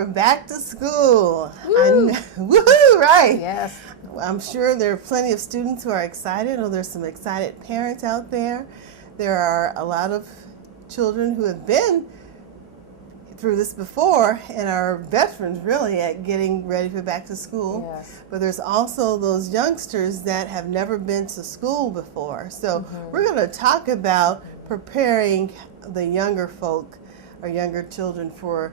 for back to school. Woo! Woohoo, right? Yes. I'm sure there are plenty of students who are excited, or there's some excited parents out there. There are a lot of children who have been through this before and are veterans really at getting ready for back to school. Yes. But there's also those youngsters that have never been to school before. So we're going to talk about preparing the younger folk or younger children for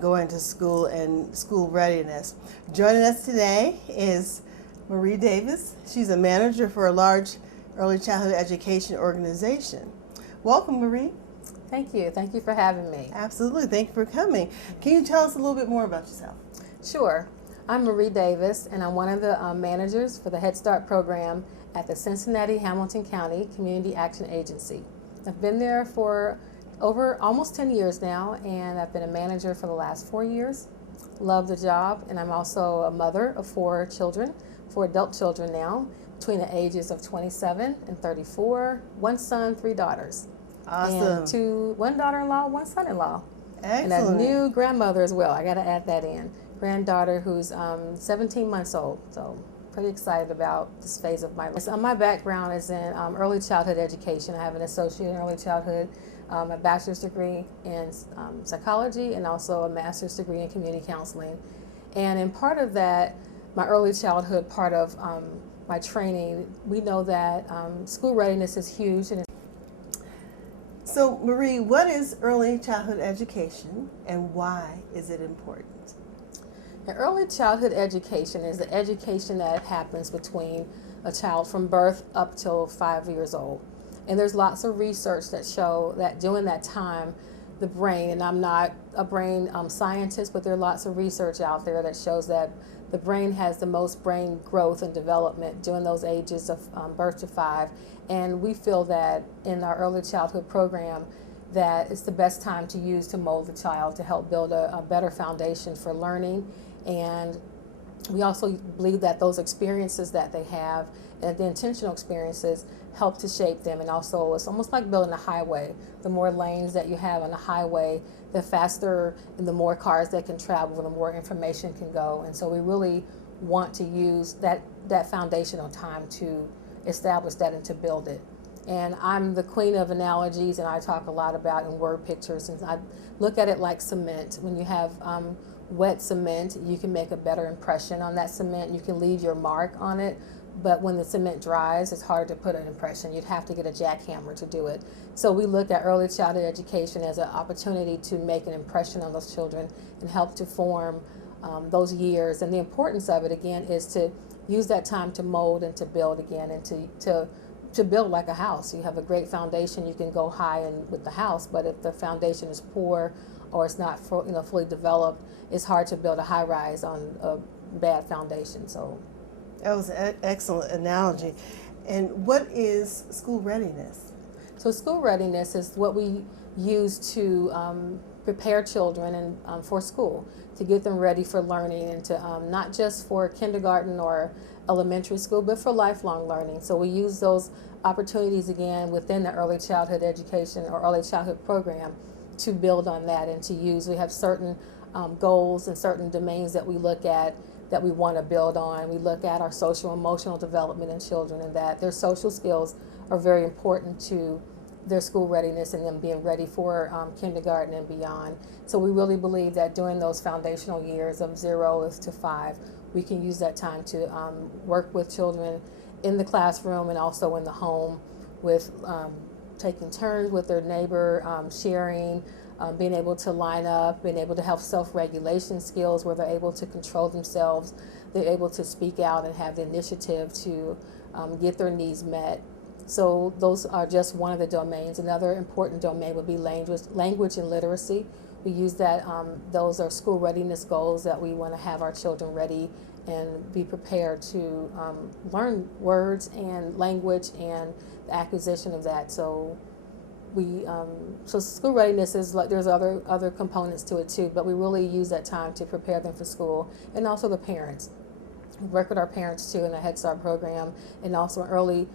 going to school and school readiness. Joining us today is Marie Davis. She's a manager for a large early childhood education organization. Welcome, Marie. Thank you. Thank you for having me. Absolutely. Thank you for coming. Can you tell us a little bit more about yourself? Sure. I'm Marie Davis, and I'm one of the managers for the Head Start program at the Cincinnati-Hamilton County Community Action Agency. I've been there for over almost 10 years now, and I've been a manager for the last 4 years. Love the job, and I'm also a mother of 4 children, 4 adult children now, between the ages of 27 and 34, 1 son, 3 daughters. Awesome. And 1 daughter-in-law, 1 son-in-law. Excellent. And a new grandmother as well. I got to add that in. Granddaughter who's 17 months old. So pretty excited about this phase of my life. So my background is in early childhood education. I have an associate in early childhood, a bachelor's degree in psychology, and also a master's degree in community counseling. And in part of that, my early childhood part of my training, we know that school readiness is huge. And So, Marie, what is early childhood education and why is it important? And early childhood education is the education that happens between a child from birth up till 5 years old. And there's lots of research that show that during that time, the brain, and I'm not a brain scientist, but there are lots of research out there that shows that the brain has the most brain growth and development during those ages of birth to 5. And we feel that in our early childhood program that it's the best time to use to mold the child to help build a better foundation for learning. And we also believe that those experiences that they have and the intentional experiences help to shape them. And also it's almost like building a highway. The more lanes that you have on a highway, the faster and the more cars that can travel, the more information can go. And so we really want to use that foundational time to establish that and to build it. And I'm the queen of analogies, and I talk a lot about in word pictures. And I look at it like cement. When you have wet cement, you can make a better impression on that cement. You can leave your mark on it. But when the cement dries, it's hard to put an impression. You'd have to get a jackhammer to do it. So we look at early childhood education as an opportunity to make an impression on those children and help to form those years. And the importance of it, again, is to use that time to mold and to build again, and to build like a house. You have a great foundation, you can go high with the house, but if the foundation is poor or it's not fully developed, it's hard to build a high rise on a bad foundation. So that was an excellent analogy. And what is school readiness? So school readiness is what we use to prepare children and for school, to get them ready for learning, and to not just for kindergarten or elementary school, but for lifelong learning. So we use those opportunities again within the early childhood education or early childhood program to build on that and to use. We have certain goals and certain domains that we look at that we want to build on. We look at our social emotional development in children, and that their social skills are very important to their school readiness and them being ready for kindergarten and beyond. So we really believe that during those foundational years of 0 to 5, we can use that time to work with children in the classroom and also in the home with taking turns with their neighbor, sharing, being able to line up, being able to have self-regulation skills where they're able to control themselves, they're able to speak out and have the initiative to get their needs met. So those are just one of the domains. Another important domain would be language and literacy. We use that, those are school readiness goals that we want to have our children ready and be prepared to learn words and language and the acquisition of that. So so school readiness is like, there's other components to it too, but we really use that time to prepare them for school, and also the parents. We work with our parents too in the Head Start program, and also early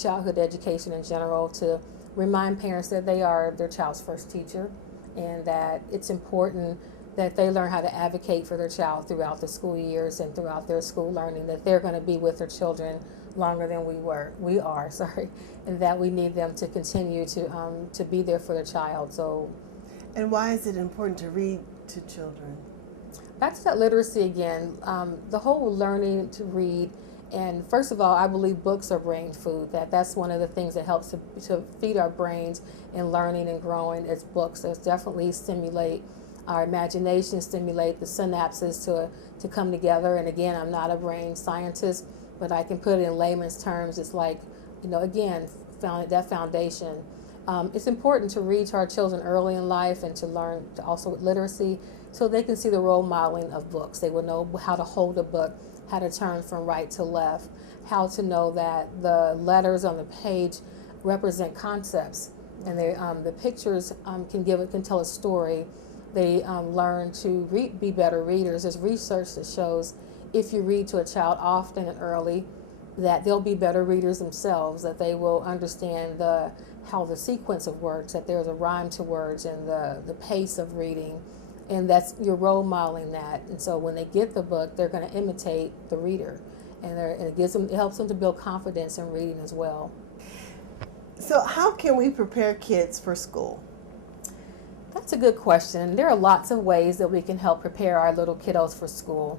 childhood education in general, to remind parents that they are their child's first teacher, and that it's important that they learn how to advocate for their child throughout the school years and throughout their school learning, that they're going to be with their children longer than we are, and that we need them to continue to be there for their child. So, and why is it important to read to children? Back to that literacy again, the whole learning to read. And first of all, I believe books are brain food. That's one of the things that helps to feed our brains in learning and growing. It's books that definitely stimulate our imagination, stimulate the synapses to come together. And again, I'm not a brain scientist, but I can put it in layman's terms. It's like, again, that foundation. It's important to read to our children early in life and to learn also with literacy, so they can see the role modeling of books. They will know how to hold a book, how to turn from right to left, how to know that the letters on the page represent concepts, and the pictures can tell a story. They learn to be better readers. There's research that shows if you read to a child often and early, that they'll be better readers themselves, that they will understand how the sequence of words, that there's a rhyme to words, and the pace of reading, and that's your role modeling that. And so when they get the book, they're going to imitate the reader, and it helps them to build confidence in reading as well. So how can we prepare kids for school? That's a good question. There are lots of ways that we can help prepare our little kiddos for school.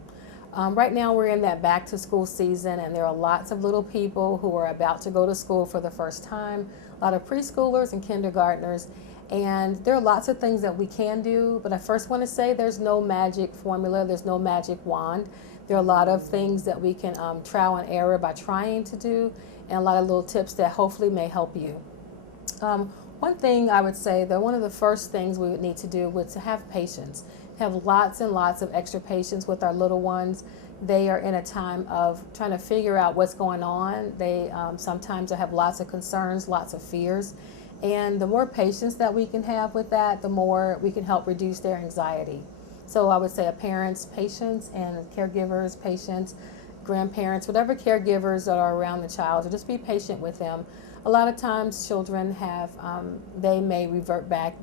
Right now we're in that back to school season, and there are lots of little people who are about to go to school for the first time, a lot of preschoolers and kindergartners, and there are lots of things that we can do, but I first want to say there's no magic formula, there's no magic wand. There are a lot of things that we can trial and error by trying to do, and a lot of little tips that hopefully may help you. One thing I would say that one of the first things we would need to do was to have patience. Have lots and lots of extra patience with our little ones. They are in a time of trying to figure out what's going on. They sometimes have lots of concerns, lots of fears. And the more patience that we can have with that, the more we can help reduce their anxiety. So I would say a parent's patience, and caregivers' patience, grandparents, whatever caregivers that are around the child, to just be patient with them. A lot of times children they may revert back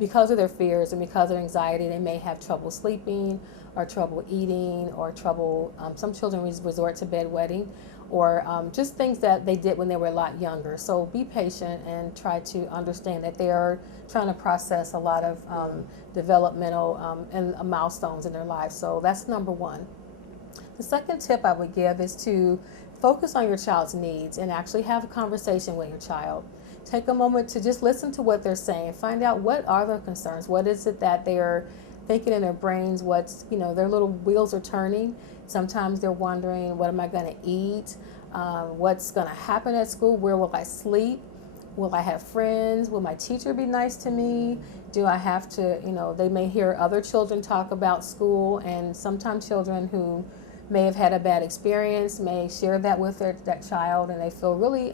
because of their fears and because of anxiety. They may have trouble sleeping or trouble eating or trouble, some children resort to bedwetting, or just things that they did when they were a lot younger. So be patient and try to understand that they are trying to process a lot of developmental and milestones in their life. So that's number one. The second tip I would give is to focus on your child's needs and actually have a conversation with your child. Take a moment to just listen to what they're saying. Find out what are their concerns. What is it that they're thinking in their brains? Their little wheels are turning. Sometimes they're wondering, what am I going to eat? What's going to happen at school? Where will I sleep? Will I have friends? Will my teacher be nice to me? Do I have to, they may hear other children talk about school, and sometimes children who may have had a bad experience may share that with that child, and they feel really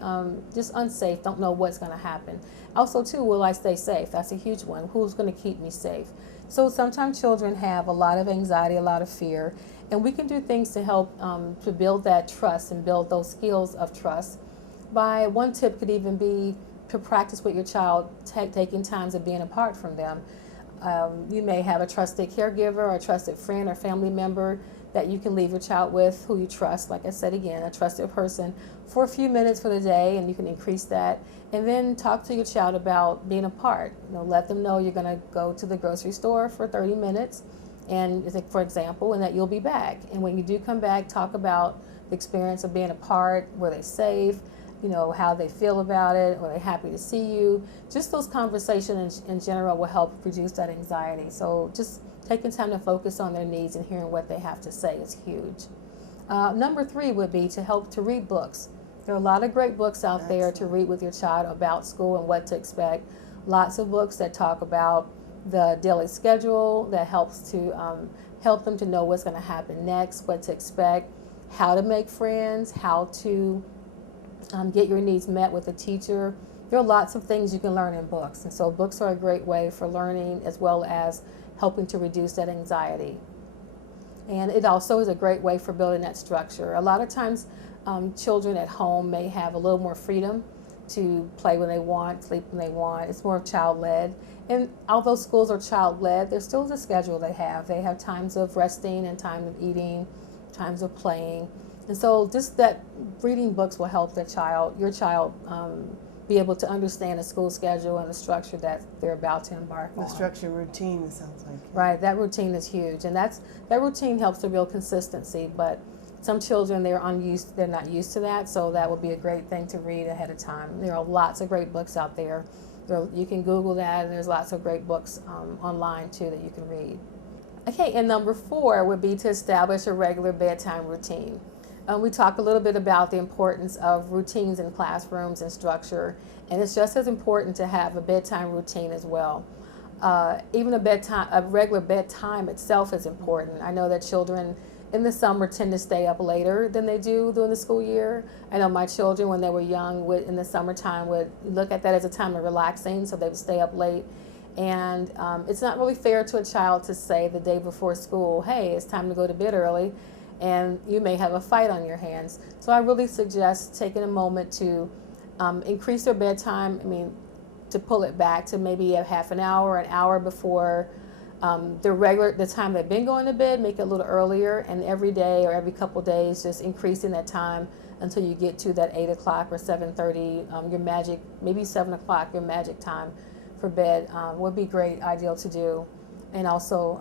just unsafe, don't know what's going to happen. Also, too, will I stay safe? That's a huge one. Who's going to keep me safe? So sometimes children have a lot of anxiety, a lot of fear, and we can do things to help to build that trust and build those skills of trust. One tip could even be to practice with your child, taking times of being apart from them. You may have a trusted caregiver or a trusted friend or family member that you can leave your child with, who you trust. Like I said again, a trusted person, for a few minutes for the day, and you can increase that. And then talk to your child about being apart. Let them know you're going to go to the grocery store for 30 minutes, and for example, and that you'll be back. And when you do come back, talk about the experience of being apart. Were they safe? How they feel about it. Are they happy to see you? Just those conversations in general will help reduce that anxiety. So just taking time to focus on their needs and hearing what they have to say is huge. Number 3 would be to help to read books. There are a lot of great books out there to read with your child about school and what to expect. Lots of books that talk about the daily schedule, that helps to help them to know what's going to happen next, what to expect, how to make friends, how to get your needs met with a teacher. There are lots of things you can learn in books, and so books are a great way for learning as well as helping to reduce that anxiety. And it also is a great way for building that structure. A lot of times children at home may have a little more freedom to play when they want, sleep when they want. It's more child-led. And although schools are child-led, there's still a schedule they have. They have times of resting and time of eating, times of playing. And so just that reading books will help your child, be able to understand the school schedule and the structure that they're about to embark on. The structure routine, it sounds like. Right, that routine is huge, and that routine helps to build consistency. But some children, they're not used to that, so that would be a great thing to read ahead of time. There are lots of great books out there. You can Google that, and there's lots of great books online too that you can read. Okay, and number 4 would be to establish a regular bedtime routine. We talked a little bit about the importance of routines in classrooms and structure, and it's just as important to have a bedtime routine as well. Even a regular bedtime itself is important. I know that children in the summer tend to stay up later than they do during the school year. I know my children, when they were young, in the summertime would look at that as a time of relaxing, so they would stay up late. And it's not really fair to a child to say the day before school, hey, it's time to go to bed early, and you may have a fight on your hands. So I really suggest taking a moment to increase their bedtime. To pull it back to maybe a half an hour before the time they've been going to bed, make it a little earlier, and every day or every couple days just increasing that time until you get to that 8 o'clock or 7:30, maybe 7 o'clock, your magic time for bed would be great, ideal to do. And also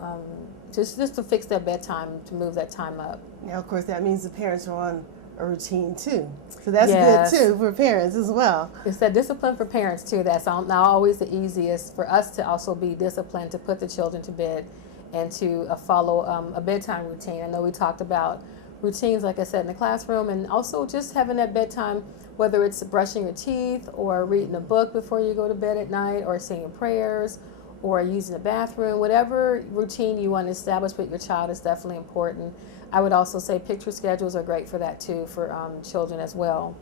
just to fix their bedtime, to move that time up. Now, of course, that means the parents are on a routine too. So that's Yes. good too for parents as well. It's that discipline for parents too. That's not always the easiest for us to also be disciplined to put the children to bed and to follow a bedtime routine. I know we talked about routines, like I said, in the classroom, and also just having that bedtime, whether it's brushing your teeth or reading a book before you go to bed at night, or saying your prayers, or using the bathroom. Whatever routine you want to establish with your child is definitely important. I would also say picture schedules are great for that too, for children as well.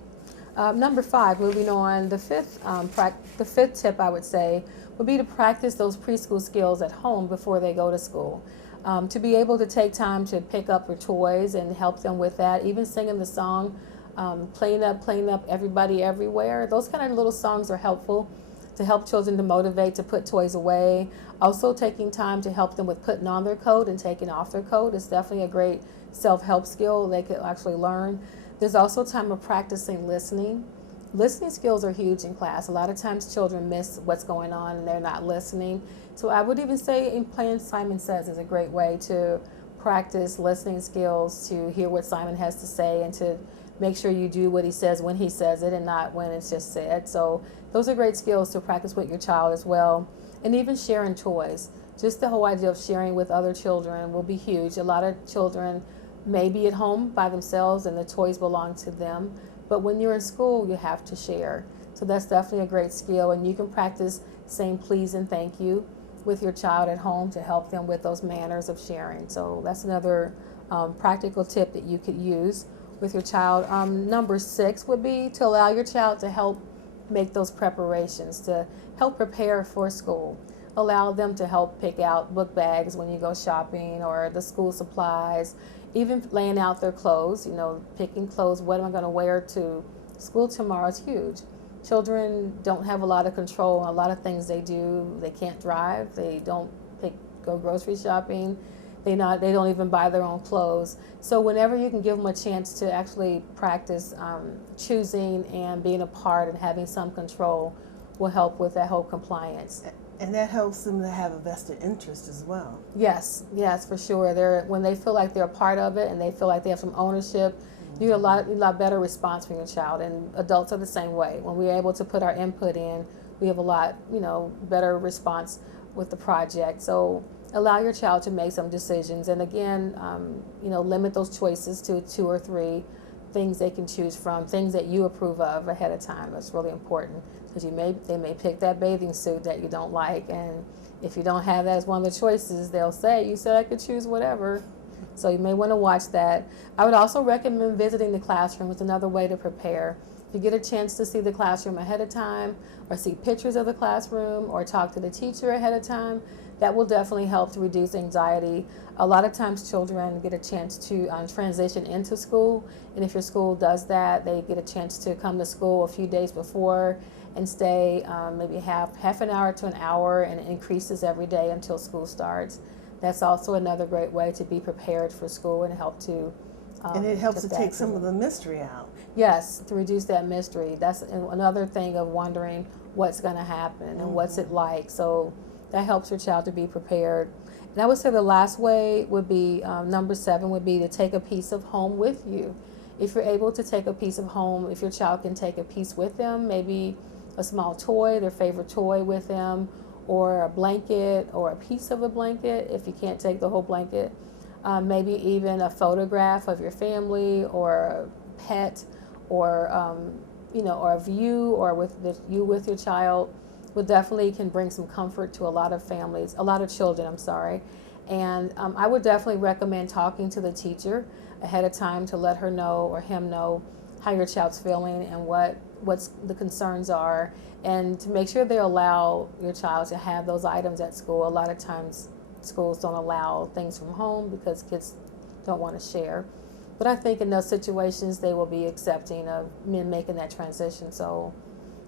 Number 5, moving on, the fifth tip I would say would be to practice those preschool skills at home before they go to school. To be able to take time to pick up your toys and help them with that, even singing the song, playing up everybody everywhere. Those kind of little songs are helpful to help children to motivate to put toys away. Also taking time to help them with putting on their coat and taking off their coat is definitely a great self-help skill they could actually learn. There's also time of practicing listening. Listening skills are huge in class. A lot of times children miss what's going on and they're not listening. So I would even say in playing Simon Says is a great way to practice listening skills, to hear what Simon has to say and to make sure you do what he says when he says it and not when it's just said. So those are great skills to practice with your child as well. And even sharing toys. Just the whole idea of sharing with other children will be huge. A lot of children may be at home by themselves and the toys belong to them. But when you're in school, you have to share. So that's definitely a great skill. And you can practice saying please and thank you with your child at home to help them with those manners of sharing. So that's another practical tip that you could use with your child. Number 6 would be to allow your child to help make those preparations, to help prepare for school. Allow them to help pick out book bags when you go shopping, or the school supplies, even laying out their clothes, picking clothes. What am I going to wear to school tomorrow is huge. Children don't have a lot of control on a lot of things they do. They can't drive. They don't go grocery shopping. They don't even buy their own clothes. So whenever you can give them a chance to actually practice choosing and being a part and having some control will help with that whole compliance. And that helps them to have a vested interest as well. Yes, for sure. When they feel like they're a part of it and they feel like they have some ownership, you get a lot better response from your child. And adults are the same way. When we're able to put our input in, we have a lot, better response with the project. So allow your child to make some decisions, and again, limit those choices to 2 or 3 things they can choose from, things that you approve of ahead of time. That's really important, because they may pick that bathing suit that you don't like, and if you don't have that as one of the choices, they'll say, you said I could choose whatever. So you may want to watch that. I would also recommend visiting the classroom. It's another way to prepare. If you get a chance to see the classroom ahead of time, or see pictures of the classroom, or talk to the teacher ahead of time, that will definitely help to reduce anxiety. A lot of times children get a chance to transition into school, and if your school does that, they get a chance to come to school a few days before and stay maybe half an hour to an hour, and it increases every day until school starts. That's also another great way to be prepared for school and help to and it helps to take some of the mystery out. Yes, to reduce that mystery. That's another thing of wondering what's going to happen and what's it like. So that helps your child to be prepared. And I would say the last way would be, number 7 would be to take a piece of home with you. If you're able to take a piece of home, if your child can take a piece with them, maybe a small toy, their favorite toy with them, or a blanket or a piece of a blanket if you can't take the whole blanket. Maybe even a photograph of your family or a pet, or or of you, or you with your child, would definitely can bring some comfort to a lot of families, a lot of children, I'm sorry. And I would definitely recommend talking to the teacher ahead of time to let her know or him know how your child's feeling and what's the concerns are, and to make sure they allow your child to have those items at school. A lot of times schools don't allow things from home because kids don't want to share. But I think in those situations they will be accepting of men making that transition. So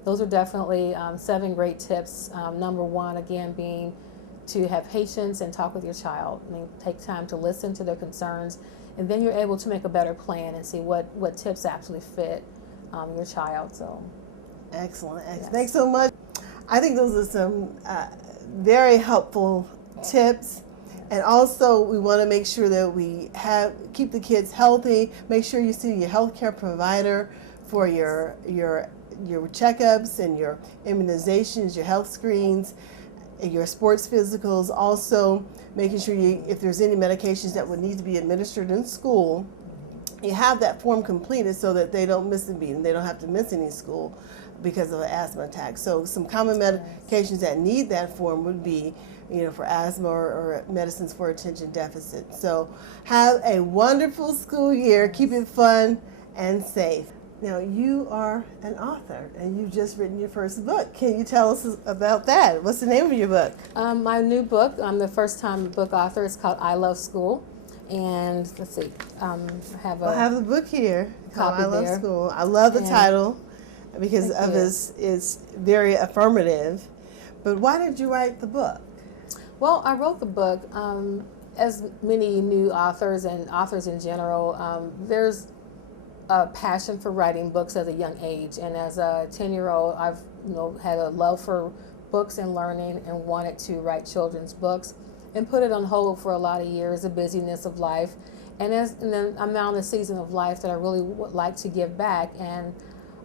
those are definitely 7 great tips. Number 1, again, being to have patience and talk with your child. I mean, take time to listen to their concerns, and then you're able to make a better plan and see what tips actually fit your child. So Excellent. yes. Thanks so much. I think those are some very helpful tips. And also, we want to make sure that we keep the kids healthy. Make sure you see your healthcare provider for your checkups and your immunizations, your health screens, and your sports physicals. Also, making sure if there's any medications that would need to be administered in school, you have that form completed so that they don't miss a beat and they don't have to miss any school because of an asthma attack. So some common medications that need that form would be, for asthma or medicines for attention deficit. So have a wonderful school year. Keep it fun and safe. Now, you are an author and you've just written your first book. Can you tell us about that? What's the name of your book? My new book, I'm the first-time book author. It's called I Love School. And let's see, I have the book here. Copy I Love there. School. I love the title because it's very affirmative. But why did you write the book? Well, I wrote the book, as many new authors and authors in general, there's a passion for writing books at a young age. And as a 10-year-old, I've had a love for books and learning and wanted to write children's books, and put it on hold for a lot of years, the busyness of life. And then I'm now in a season of life that I really would like to give back. And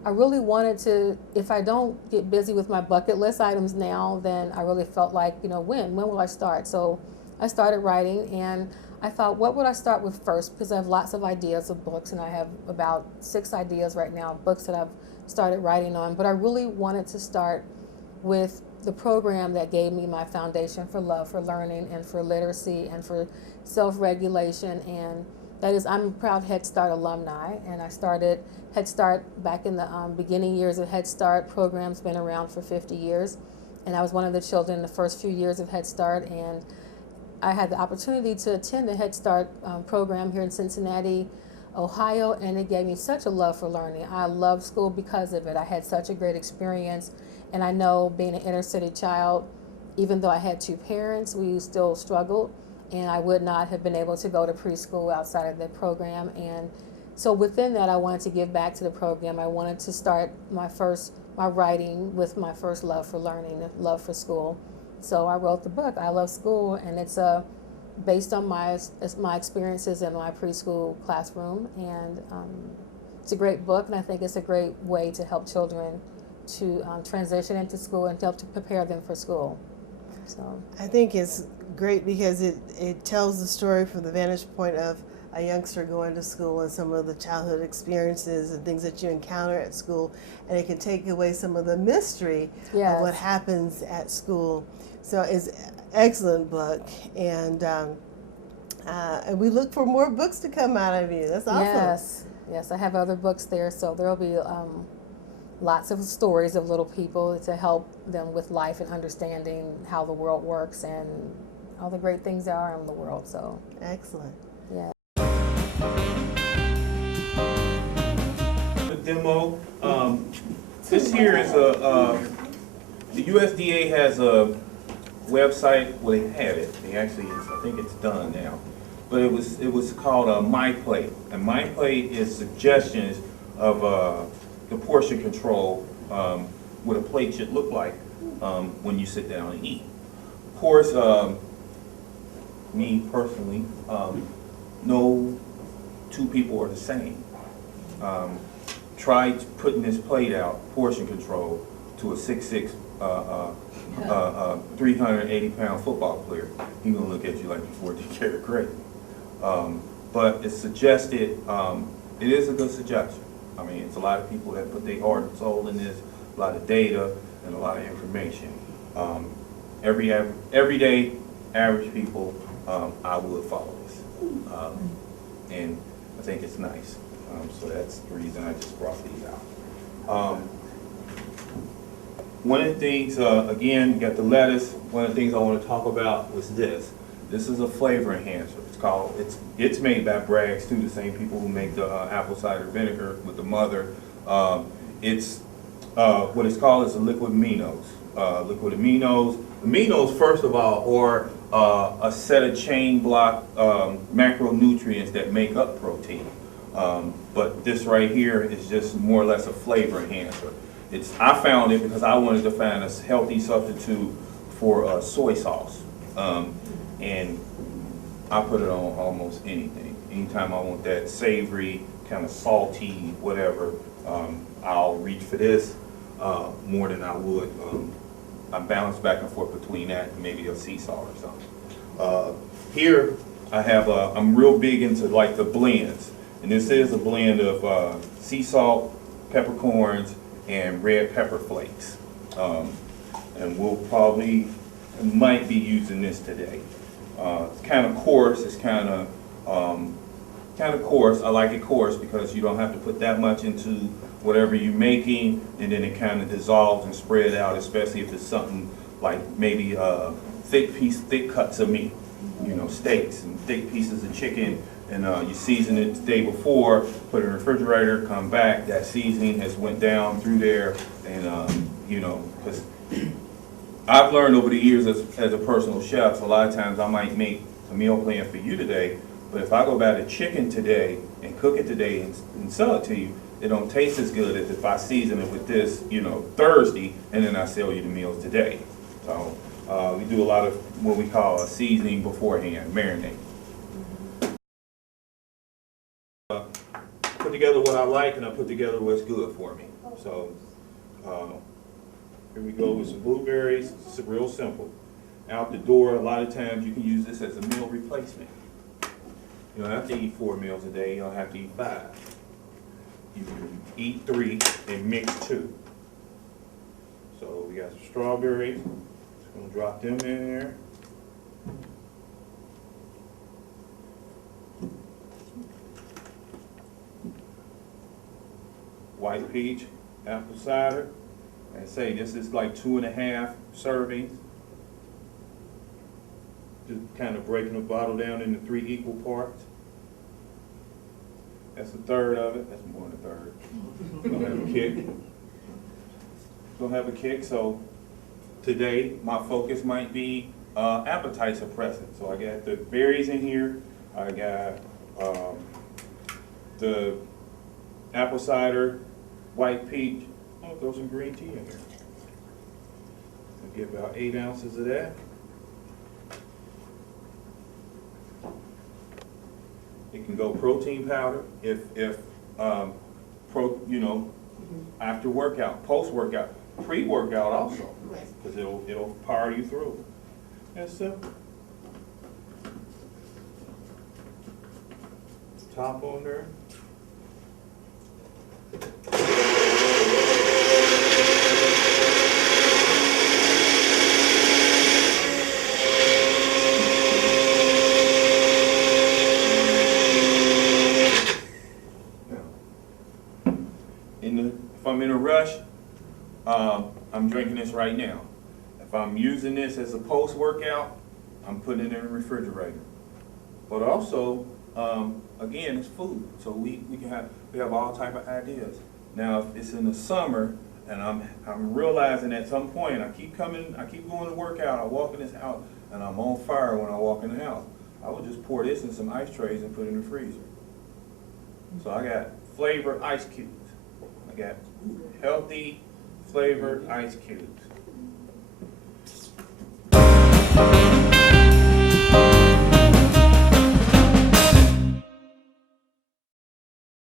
I really wanted to, if I don't get busy with my bucket list items now, then I really felt like, when will I start? So I started writing, and I thought, what would I start with first? Because I have lots of ideas of books, and I have about 6 ideas right now, books that I've started writing on. But I really wanted to start with the program that gave me my foundation for love for learning and for literacy and for self-regulation, and that is, I'm a proud Head Start alumni, and I started Head Start back in the beginning years of Head Start. Program's been around for 50 years, and I was one of the children in the first few years of Head Start, and I had the opportunity to attend the Head Start program here in Cincinnati, Ohio, and it gave me such a love for learning. I love school because of it. I had such a great experience, and I know being an inner city child, even though I had 2 parents, we still struggled, and I would not have been able to go to preschool outside of the program. And so within that, I wanted to give back to the program. I wanted to start my writing with my first love for learning, love for school. So I wrote the book, I Love School, and it's based on my experiences in my preschool classroom. And it's a great book, and I think it's a great way to help children to transition into school and help to prepare them for school. So I think it's great because it tells the story from the vantage point of a youngster going to school and some of the childhood experiences and things that you encounter at school, and it can take away some of the mystery of what happens at school. So it's an excellent book, and we look for more books to come out of you. That's awesome. Yes, I have other books there, so there will be lots of stories of little people to help them with life and understanding how the world works and all the great things there are in the world. So excellent. Yeah. The demo. This this here is the USDA has a website. Well, they had it. They actually, I think it's done now. But it was called My Plate, and My Plate is suggestions of the portion control, what a plate should look like when you sit down and eat. Of course, me personally, no two people are the same. Try putting this plate out, portion control, to a 6'6", 380-pound football player. He's gonna look at you like you're 40 karat great. But it's suggested, it is a good suggestion. I mean, it's a lot of people that put their heart and soul in this, a lot of data and a lot of information. Everyday average people, I would follow this. And I think it's nice. So that's the reason I just brought these out. One of the things, again, you got the lettuce. One of the things I want to talk about was this. This is a flavor enhancer. It's made by Bragg's too, the same people who make the apple cider vinegar with the mother. It's what it's called is a liquid aminos. Liquid aminos. Aminos, first of all, are a set of chain block macronutrients that make up protein. But this right here is just more or less a flavor enhancer. I found it because I wanted to find a healthy substitute for soy sauce. And I put it on almost anything. Anytime I want that savory, kind of salty, whatever, I'll reach for this more than I would. I bounce back and forth between that and maybe a sea salt or something. Here I have, I'm real big into like the blends. And this is a blend of sea salt, peppercorns, and red pepper flakes. And might be using this today. It's kind of coarse, it's kind of coarse. I like it coarse because you don't have to put that much into whatever you're making, and then it kind of dissolves and spread out, especially if it's something like maybe thick cuts of meat, you know, steaks and thick pieces of chicken, and you season it the day before, put it in the refrigerator, come back, that seasoning has went down through there, and you know, because I've learned over the years as a personal chef, a lot of times I might make a meal plan for you today, but if I go buy the chicken today and cook it today and sell it to you, it don't taste as good as if I season it with this, you know, Thursday, and then I sell you the meals today. So we do a lot of what we call a seasoning beforehand, marinate. Put together what I like, and I put together what's good for me. So here we go with some blueberries. It's real simple. Out the door, a lot of times you can use this as a meal replacement. You don't have to eat 4 meals a day. You don't have to eat 5. You can eat 3 and mix 2. So we got some strawberries. Just gonna drop them in there. White peach, apple cider. I say this is like 2.5 servings. Just kind of breaking the bottle down into 3 equal parts. That's a third of it. That's more than a third. It's gonna have a kick. It's gonna have a kick. So today my focus might be appetite suppressant. So I got the berries in here. I got the apple cider, white peach. I'll throw some green tea in here. I'll get about 8 ounces of that. It can go protein powder if after workout, post workout, pre workout also, because it'll power you through. That's simple. Top on there. If I'm in a rush, I'm drinking this right now. If I'm using this as a post-workout, I'm putting it in the refrigerator. But also, again, it's food, so we have all type of ideas. Now, if it's in the summer And I'm realizing at some point, I keep going to work out, I walk in this house, and I'm on fire when I walk in the house. I would just pour this in some ice trays and put it in the freezer. So I got flavored ice cubes. I got healthy flavored ice cubes.